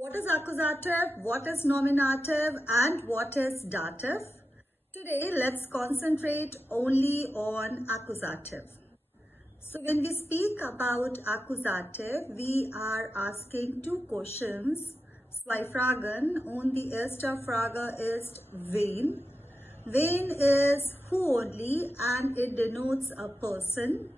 What is accusative, what is nominative, and what is dative? Today, let's concentrate only on accusative. So when we speak about accusative, we are asking two questions. Zwei Fragen und die erste Frage ist wen. Wen is who only and it denotes a person.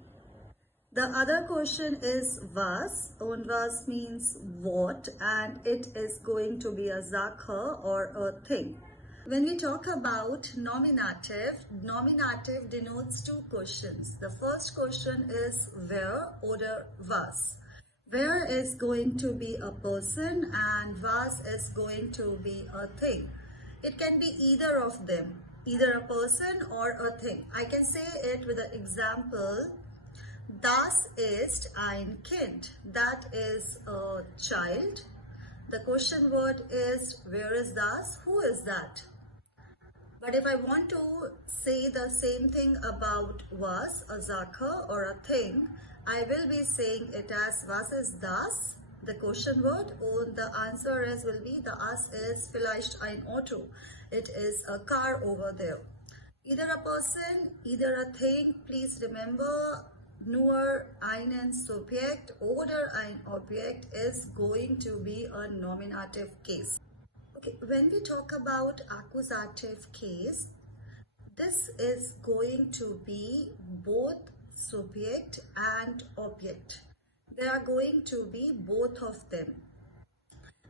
The other question is was, and was means what, and it is going to be a Sache or a thing. When we talk about nominative, nominative denotes two questions. The first question is where or was. Where is going to be a person and was is going to be a thing. It can be either of them, either a person or a thing. I can say it with an example. Das ist ein Kind. That is a child. The question word is where is das? Who is that? But if I want to say the same thing about was, a Sache or a thing, I will be saying it as was ist das? The question word, and the answer will be the as is vielleicht ein Auto. It is a car over there. Either a person, either a thing. Please remember, nur einen Subjekt oder ein Objekt is going to be a nominative case. Okay, when we talk about accusative case, this is going to be both subject and object. They are going to be both of them.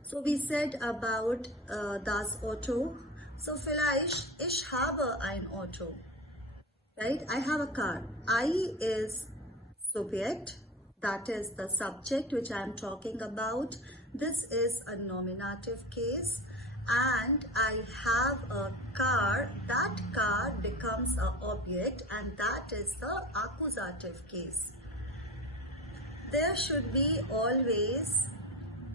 So we said about das Auto. So vielleicht ich habe ein Auto. Right? I have a car. I is subject, that is the subject which I am talking about. This is a nominative case, and I have a car. That car becomes an object, and that is the accusative case. There should be always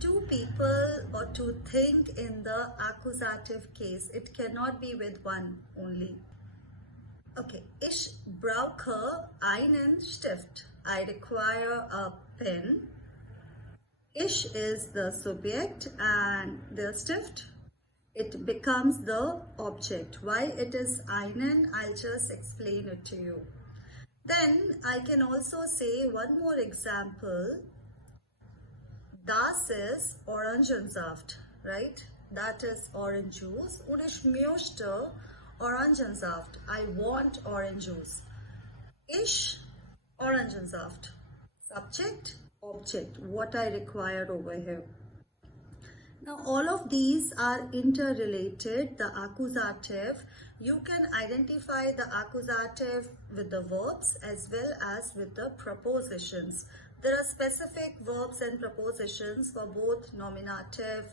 two people or two things in the accusative case. It cannot be with one only. Okay, ich brauche einen Stift. I require a pen. Ich is the subject and the Stift, it becomes the object. Why it is einen, I'll just explain it to you. Then I can also say one more example. Das ist Orangensaft, right? That is orange juice. Und ich möchte Orangensaft. I want orange juice. Ich Orangensaft. Subject, object. What I require over here. Now all of these are interrelated. The accusative, you can identify the accusative with the verbs as well as with the prepositions. There are specific verbs and prepositions for both nominative,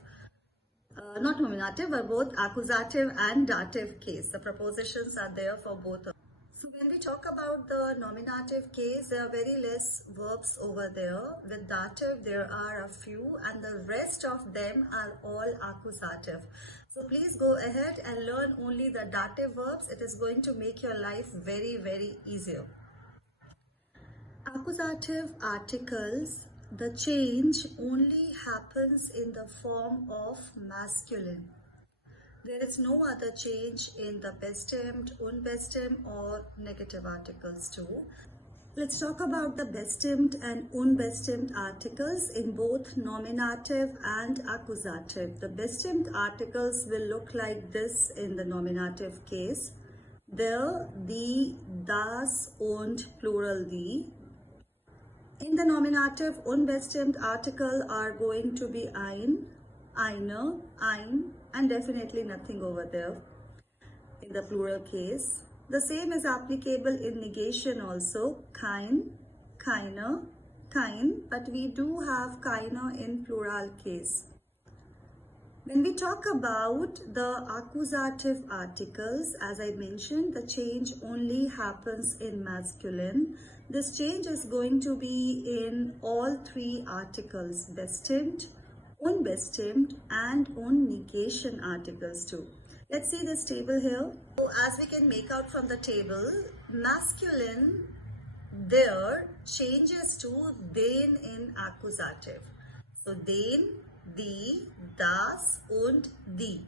not nominative, but both accusative and dative case. The prepositions are there for both. So when we talk about the nominative case, there are very less verbs over there. With dative, there are a few, and the rest of them are all accusative. So please go ahead and learn only the dative verbs. It is going to make your life very, very easier. Accusative articles, the change only happens in the form of masculine. There is no other change in the bestimmt, unbestimmt or negative articles too. Let's talk about the bestimmt and unbestimmt articles in both nominative and accusative. The bestimmt articles will look like this in the nominative case. The, die, das und plural die. In the nominative, unbestimmt article are going to be ein, eine, ein, and definitely nothing over there in the plural case. The same is applicable in negation also, kein, keine, kein, but we do have keine in plural case. When we talk about the accusative articles, as I mentioned, the change only happens in masculine. This change is going to be in all three articles, bestimmt, unbestimmt and negation articles too. Let's see this table here. So as we can make out from the table, masculine there changes to den in accusative. So den die, das und die.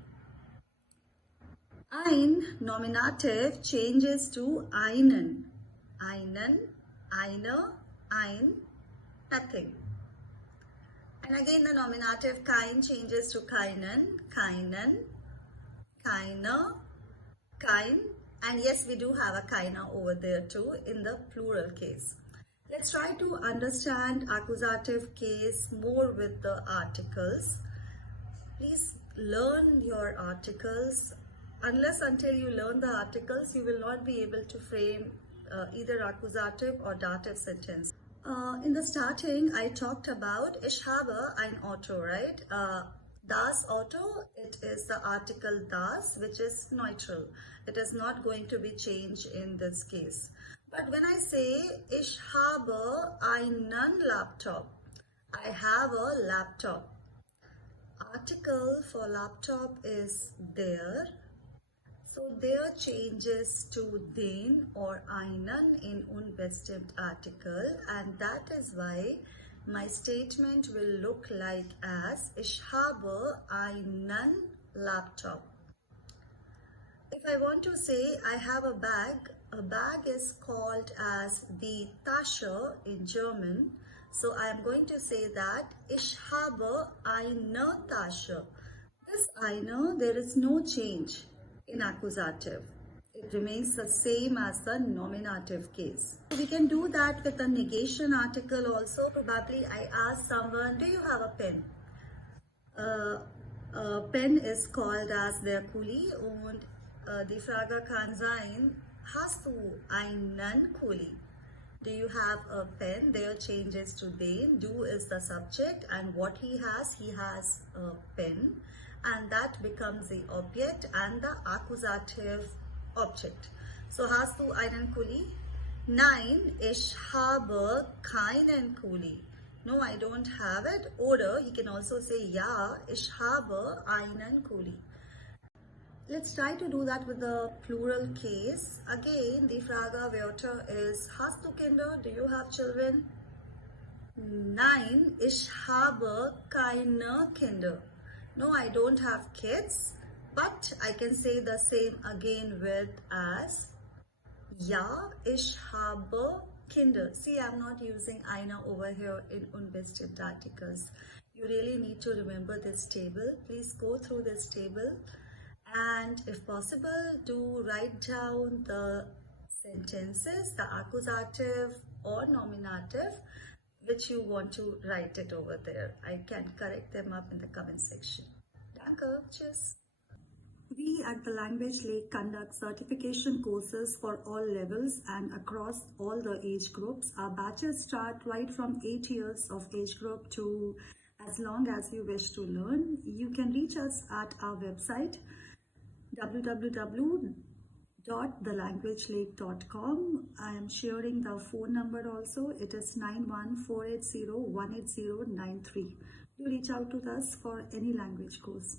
Ein Nominative changes to einen. Einen, eine, ein, nothing. And again the nominative kein changes to keinen, keinen, keine, kein. And yes, we do have a keiner over there too in the plural case. Let's try to understand accusative case more with the articles. Please learn your articles. Unless until you learn the articles, you will not be able to frame either accusative or dative sentence. In the starting, I talked about ich habe ein Auto, right? Das Auto, it is the article das, which is neutral. It is not going to be changed in this case. But when I say ich habe einen Laptop, I have a laptop. Article for laptop is der. So there changes to den or einen in unbestimmt article, and that is why my statement will look like as ich habe einen Laptop. If I want to say I have a bag is called as die Tasche in German. So I am going to say that ich habe eine Tasche. This eine, there is no change in accusative. It remains the same as the nominative case. We can do that with the negation article also. Probably I ask someone, do you have a pen? Pen is called as der Kuli und die Frage kann sein, hast du einen Kuli? Do you have a pen? There changes to den. Du is the subject, and what he has a pen, and that becomes the object and the accusative object. So hast du einen Kuli? Nein, ich habe keinen Kuli. No, I don't have it. Oder he can also say ja, ich habe einen Kuli. Let's try to do that with the plural case. Again, the Frage Wörter is, hast du Kinder? Do you have children? Nein, ich habe keine Kinder. No, I don't have kids. But I can say the same again with as, ja, ich habe Kinder. See, I'm not using eine over here in unbestimmt articles. You really need to remember this table. Please go through this table. And if possible, do write down the sentences, the accusative or nominative, which you want to write it over there. I can correct them up in the comment section. Danke, tschüss. We at the Language Lake conduct certification courses for all levels and across all the age groups. Our batches start right from 8 years of age group to as long as you wish to learn. You can reach us at our website www.thelanguagelake.com. I am sharing the phone number also. It is 9148018093. Do reach out to us for any language course.